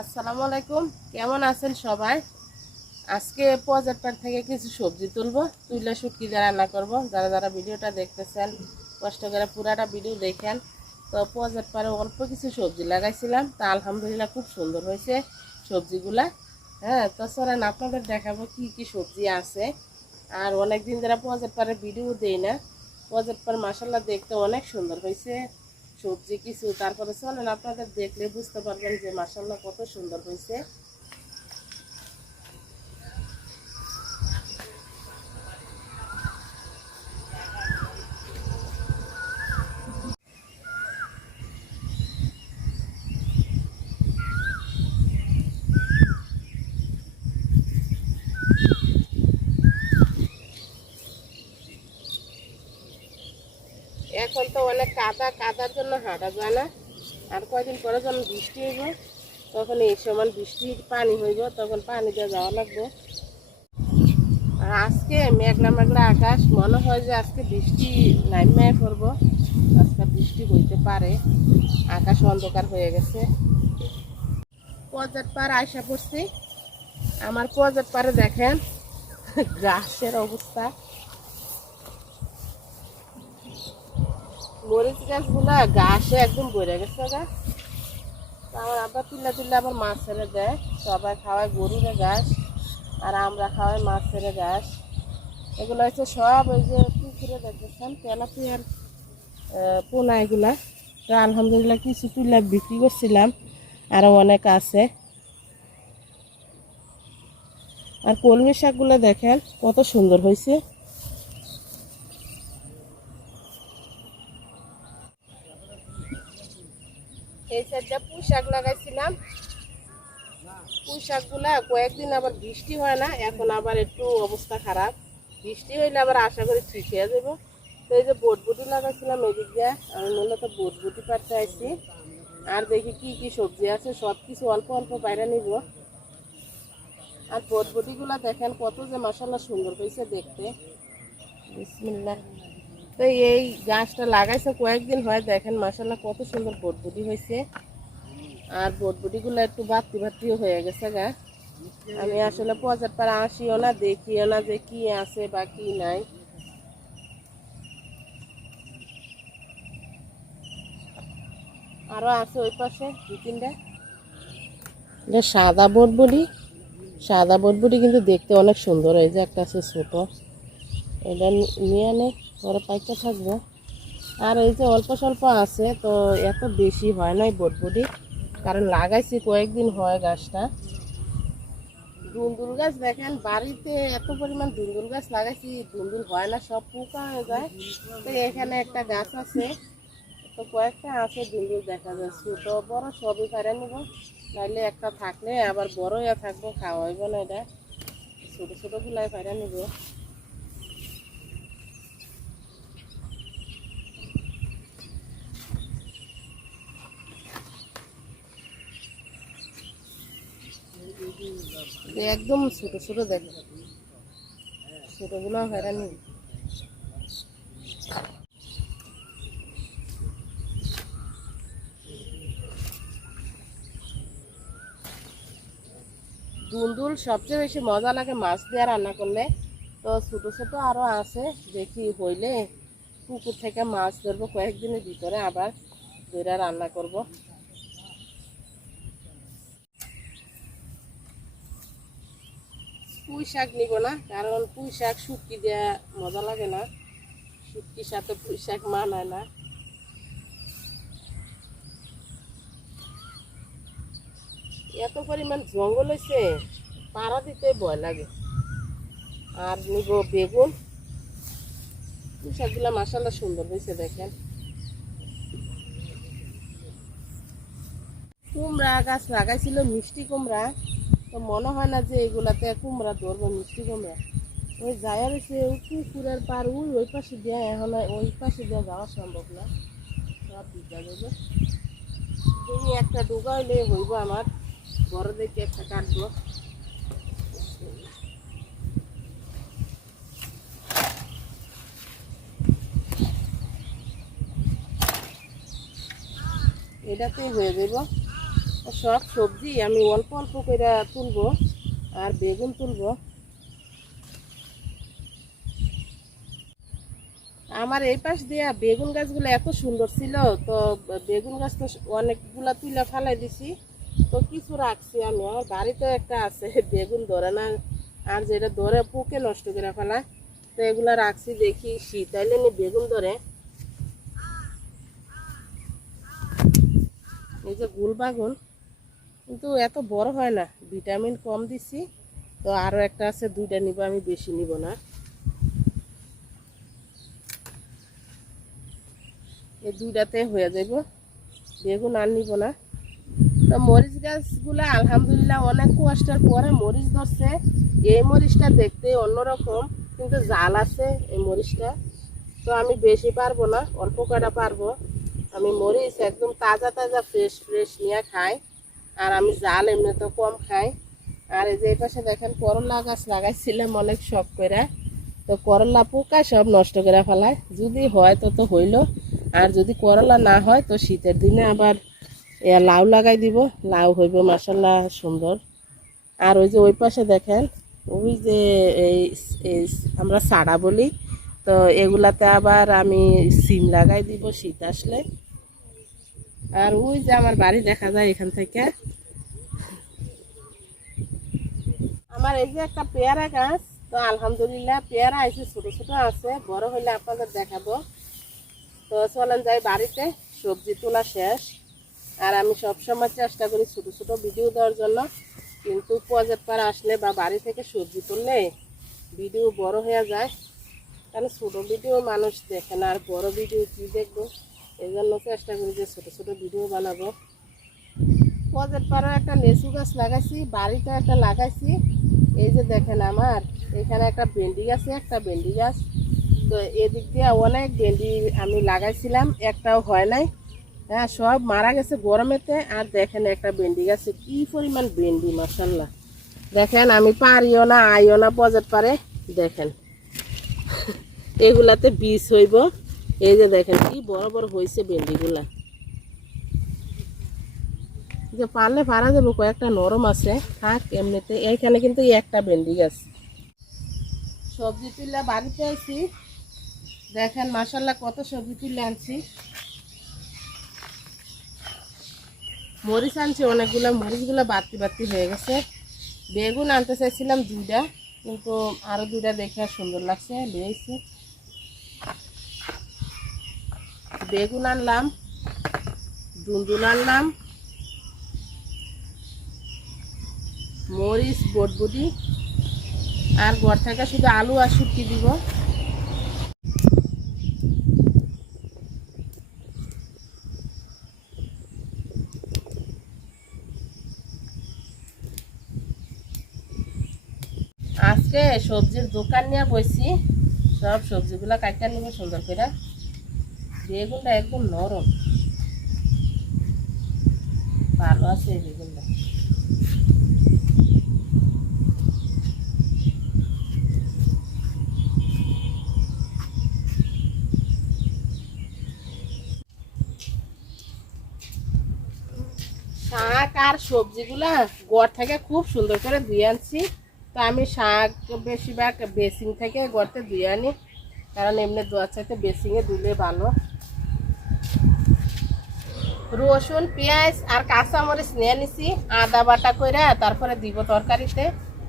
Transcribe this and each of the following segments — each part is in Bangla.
আসসালামু আলাইকুম, কেমন আছেন সবাই? আজকে পজেটপাড় থেকে কিছু সবজি তুলবো, তুলে শুটকি দিয়ে রান্না করব। যারা যারা ভিডিওটা দেখতেছেন কষ্ট করে পুরাটা ভিডিও দেখেন। তো পজেটপাড়ে অল্প কিছু সবজি লাগাইছিলাম, তা আলহামদুলিল্লাহ খুব সুন্দর হয়েছে সবজিগুলা। হ্যাঁ, তো চলেন আপনাদের দেখাবো কি কি সবজি আছে। আর অনেক দিন ধরে পজেটপাড়ে ভিডিও দেই না। পজেটপাড় মাসাল্লাহ দেখতে অনেক সুন্দর হয়েছে সবজি কিছু। তারপরে চলেন আপনাদের দেখলে বুঝতে পারবেন যে মাসাল্লাহ কত সুন্দর হয়েছে। এখন তো অনেক কাদার জন্য হাঁটা যায় না। আর কয়দিন পরে যখন বৃষ্টি হইব, তখন এই সময় বৃষ্টির পানি হইব, তখন পানি দিয়ে যাওয়া লাগবে। আর আজকে মেঘলা মেঘলা আকাশ, মনে হয় যে আজকে বৃষ্টি নামে পড়বো। আজকে বৃষ্টি হইতে পারে, আকাশ অন্ধকার হয়ে গেছে। পজেটপাড় আইসা পড়ছি। আমার পজেটপাড়ে দেখেন ঘাসের অবস্থা। মরিচ গাছগুলা ঘাসে একদম ভরে গেছে গা। আমার আবার তুলে তুলে আবার মাছ ছেড়ে দেয়। সবাই খাওয়ায় গরুরে ঘাস, আর আমরা খাওয়াই মাছ ছেড়ে ঘাস। এগুলো হচ্ছে সব ওই যে পুকুরে দেখতেছেন তেলাপিয়ার পোনা এগুলা। তো আলহামদুলিল্লাহ কিছু তুলে বিক্রি করছিলাম, আরও অনেক আছে। আর কলমি শাকগুলো দেখেন কত সুন্দর হয়েছে। এই সাইডটা পুঁই শাক লাগাইছিলাম। পুঁই শাকগুলা কয়েকদিন আবার বৃষ্টি হয় না, এখন আবার একটু অবস্থা খারাপ। বৃষ্টি হইলে আবার আশা করি ঠিক হয়ে যাবো। তো এই যে বটবুটি লাগাইছিলাম এদিক দিয়ে, আমি মূলত বটবুটি পাড়তে আসছি। আর দেখি কি কি সবজি আছে, সব কিছু অল্প অল্প বাইরে নিব। আর বটবটিগুলা দেখেন কত যে মাসাল্লাহ সুন্দর হয়েছে দেখতে। বিসমিল্লাহ। তো এই গাছটা লাগাইছে কয়েকদিন হয়, দেখেন মাসাল্লাহ কত সুন্দর বটবটি হয়েছে। আর বটবটিগুলো একটু বাড়তি বাড়তিও হয়ে গেছে গা। আমি আসলে পজেটপাড়ে আসিও না, দেখিও না যে কি আছে বা কি নাই। আরো আছে ওই পাশে দু তিনটা। এটা সাদা বটবটি। সাদা বটবটি কিন্তু দেখতে অনেক সুন্দর। এই যে একটা আছে ছোট, এটা নিয়ে নে, পরে পাইতে থাকবো। আর এই যে অল্প স্বল্প আছে, তো এত বেশি হয় নাই বটবটি, কারণ লাগাইছি কয়েকদিন হয় গাছটা। দুন্দুল গাছ দেখেন, বাড়িতে এত পরিমাণ দুন্দুল গাছ লাগাইছি, দুন্দুল হয় না, সব পোকা হয়ে যায়। তো এখানে একটা গাছ আছে, তো কয়েকটা আছে দুন্দুল দেখা যায়, ছোট বড় সবই পারে নিব। নাইলে একটা থাকলে আবার বড় হয়ে থাকবো, খাওয়া হইব না। এটা ছোট ছোট গুলাই পারে নিব। একদম ছোট ছোট দেখো, ছোটগুলো পারে নিব। দুন্দুল সবচেয়ে বেশি মজা লাগে মাছ দিয়ে রান্না করলে। তো ছোট ছোট আরো আছে, দেখি হইলে পুকুর থেকে মাছ ধরবো কয়েকদিনের ভিতরে, আবার ধরে রান্না করব। পুঁই শাক নিব না, কারণ পুঁই শাক শুটকি দেওয়া মজা লাগে না, শুটকির সাথে পুঁই শাক মানায় না। এত পরিমাণ জঙ্গল হয়েছে, পাড়া দিতে ভয় লাগে। আর নিব বেগুন। পুঁই শাকগুলো মাসাল্লাহ সুন্দর হয়েছে দেখেন। কুমড়া গাছ লাগাইছিল, মিষ্টি কুমড়া। তো মনে হয় না যে এগুলাতে কুমড়া ধরবো, মিষ্টি কুমড়া। ওই যায় রয়েছে পুকুরের পার, ওই পাশে দিয়ে, এখন ওই পাশে দিয়ে যাওয়া সম্ভব না, সব দিকটা দেবে। দেখি একটা ডুগা হইলে হইব আমার, বড় দেখে একটা কাটবো। এটাতেই হয়ে যাব। সব সবজি আমি অল্প অল্প করে তুলবো, আর বেগুন তুলবো। আমার এই পাশ দিয়া বেগুন গাছগুলো এত সুন্দর ছিল, তো বেগুন গাছ তো অনেকগুলা তুলে ফেলাই দিছি, তো কিছু রাখছি আমি। আমার বাড়িতে একটা আছে, বেগুন ধরে না, আর যেটা ধরে পোকে নষ্ট করে ফেলা, তো এগুলা রাখছি, দেখি শীত আইলে নি বেগুন ধরে। এই যে গুল বাগুন, কিন্তু এত বড় হয় না, ভিটামিন কম দিছি, তো আরও একটা আছে, দুইটা নিব, আমি বেশি নিব না। এই দুইটাতে হয়ে যাব, বেগুন আর নিব না। তো মরিচ গাছগুলো আলহামদুলিল্লাহ অনেক কষ্টের পরে মরিচ ধরছে। এই মরিচটা দেখতে অন্যরকম, কিন্তু জাল আছে এই মরিচটা, তো আমি বেশি পারবো না, অল্প কটা পারবো। আমি মরিচ একদম তাজা তাজা ফ্রেশ ফ্রেশ নিয়ে খাই, আর আমি জাল এমনি তো কম খাই। আর এই যে এই পাশে দেখেন করলা গাছ লাগাইছিলাম অনেক শখ করে, তো করলা পোকা সব নষ্ট করে ফেলায়। যদি হয় তো তো হইলো, আর যদি করলা না হয় তো শীতের দিনে আবার লাউ লাগাই দিব, লাউ হইব মাশাল্লাহ সুন্দর। আর ওই যে ওই পাশে দেখেন, ওই যে এই এই আমরা সাড়া বলি, তো এগুলাতে আবার আমি সিম লাগাই দিব শীত আসলে। আর ওই যে আমার বাড়ি দেখা যায় এখান থেকে। আমার এই যে একটা পেয়ারা গাছ, তো আলহামদুলিল্লাহ পেয়ারা আছে, ছোট ছোট আছে, বড় হইলে আপনাদের দেখাবো। তো চলেন যাই বাড়িতে, সবজি তোলা শেষ। আর আমি সবসময় চেষ্টা করি ছোট ছোট ভিডিও দেওয়ার জন্য, কিন্তু প্রজেক্ট পার আসলে বা বাড়ি থেকে সবজি তুললে ভিডিও বড় হয়ে যায়, কারণ ছোট ভিডিও মানুষ দেখে না, আর বড় ভিডিও কি দেখবো, এই জন্য চেষ্টা করি যে ছোট ছোট ভিডিও বানাবো। প্রজেক্ট পাড়ার একটা লেচু গাছ লাগাইছি, বাড়িতে একটা লাগাইছি। এই যে দেখেন আমার এখানে একটা ভেন্ডি গাছে, একটা ভেন্ডি গাছ, তো এদিক দিয়ে অনেক ভেন্ডি আমি লাগাইছিলাম, একটাও হয় নাই। হ্যাঁ, সব মারা গেছে গরমেতে। আর দেখেন একটা ভেন্ডি গাছে কি পরিমাণ ভেন্ডি, মাশাল্লাহ। দেখেন আমি পারিও না আইও না প্রজেক্ট পারে, দেখেন এগুলাতে বীজ হইব। এই যে দেখেন কি বড় বড় হয়েছে ভেন্ডিগুলা, যে পারলে পারা যাবো, কয়েকটা নরম আছে থাক এমনিতে। এইখানে কিন্তু একটা ভেন্ডি গাছ। সবজি তুলে বাড়িতে আছি, দেখেন মাশাল্লাহ কত সবজি তুলে আনছি। মরিচ আনছি অনেকগুলো, মরিচগুলো বাড়তি বাড়তি হয়ে গেছে। বেগুন আনতে চাইছিলাম দুইটা, কিন্তু আরো দুইটা দেখে সুন্দর লাগছে, নিয়েছি। বেগুন আনলাম, দুন্দুল আনলাম, মরিচ বটবুটি, আর ঘর থেকে শুধু আলু আর শুটকি দিব। আজকে সবজির দোকান নিয়ে বসছি, সব সবজিগুলো কাটতে নিব সুন্দর করে। বেগুনটা একদম নরম, ভালো আছে এই বেগুনটা। শাক আর সবজিগুলা ঘর থেকে খুব সুন্দর করে ধুয়ে আনছি। তো আমি শাক বেশিরভাগ বেসিং থেকে ঘরতে ধুয়ে আনি, কারণ এমনি ধোয়ার চাইতে বেসিংয়ে ধুলে ভালো। রসুন পেঁয়াজ আর কাঁচামরিচ নিয়ে নিছি, আদা বাটা করে তারপরে দিব তরকারিতে।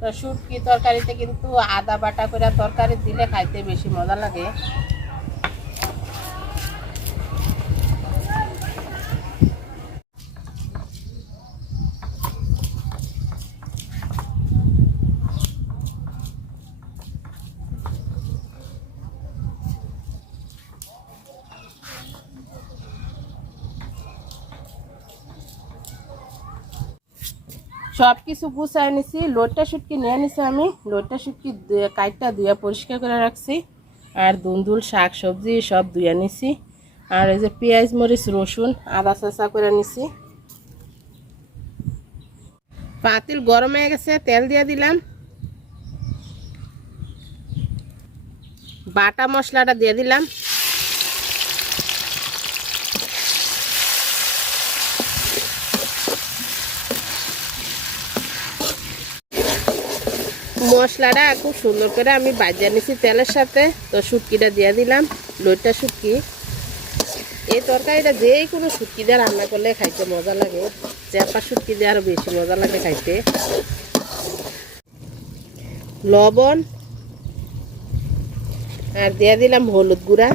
তো শুটকি তরকারিতে কিন্তু আদা বাটা করে তরকারি দিলে খাইতে বেশি মজা লাগে। সব কিছু গুছাই নিছি, লোটটা শুটকি নিয়ে নিছি আমি। লোটটা শুটকি কাইটটা ধুয়ে পরিষ্কার করে রাখছি, আর দুন্দুল শাক সবজি সব ধুয়ে নিছি। আর এই যে পেঁয়াজ মরিচ রসুন আদা চেঁচা করে নিছি। পাতিল গরম হয়ে গেছে, তেল দিয়ে দিলাম, বাটা মশলাটা দিয়ে দিলাম। মশলাটা খুব সুন্দর করে আমি ভাজা নিছি তেলের সাথে। তো শুটকিটা দিয়ে দিলাম, লইট্টা শুটকি। এই তরকারিটা যে কোনো শুটকি দিয়ে রান্না করলে খাইতে মজা লাগে, চেপা শুটকি দিয়ে আরও বেশি মজা লাগে খাইতে। লবণ আর দিয়ে দিলাম হলুদ গুঁড়া।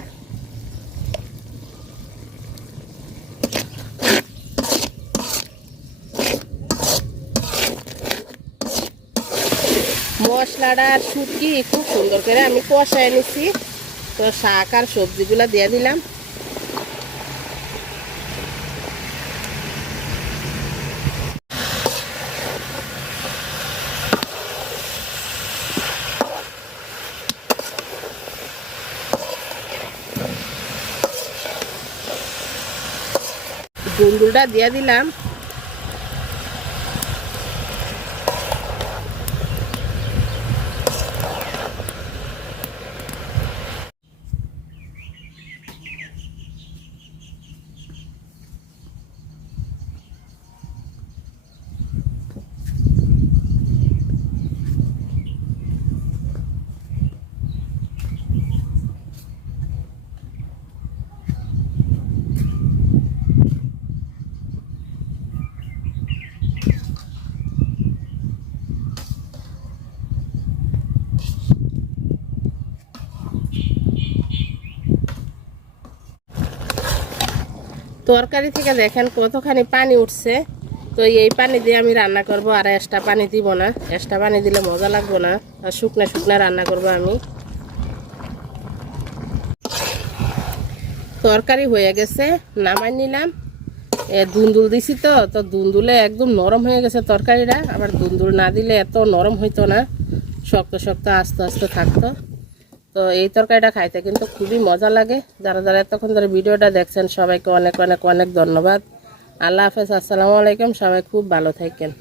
মশলাটা আর শুটকি খুব সুন্দর করে আমি কষায় নিছি। তো শাক আর সবজিগুলো দিয়ে দিলাম। দুন্দুলটা দিয়ে দিলাম। তরকারি থেকে দেখেন কতখানি পানি উঠছে। তো এই পানি দিয়ে আমি রান্না করব, আর এক্সট্রা পানি দিব না। এক্সট্রা পানি দিলে মজা লাগবে না, আর শুকনা শুকনা রান্না করব আমি। তরকারি হয়ে গেছে, নামাই নিলাম। দুন্দুল দিছি তো তো দুন্দুলে একদম নরম হয়ে গেছে তরকারিটা। আবার দুন্দুল না দিলে এত নরম হইতো না, শক্ত শক্ত আস্তে আস্তে থাকতো। তো এই তরকারিটা খাইতে কিন্তু খুবই মজা লাগে। যারা যারা এতক্ষণ ধরে ভিডিওটা দেখছেন সবাইকে অনেক অনেক অনেক ধন্যবাদ। আল্লাহ হাফেজ, আসসালামু আলাইকুম। সবাই খুব ভালো থাকেন।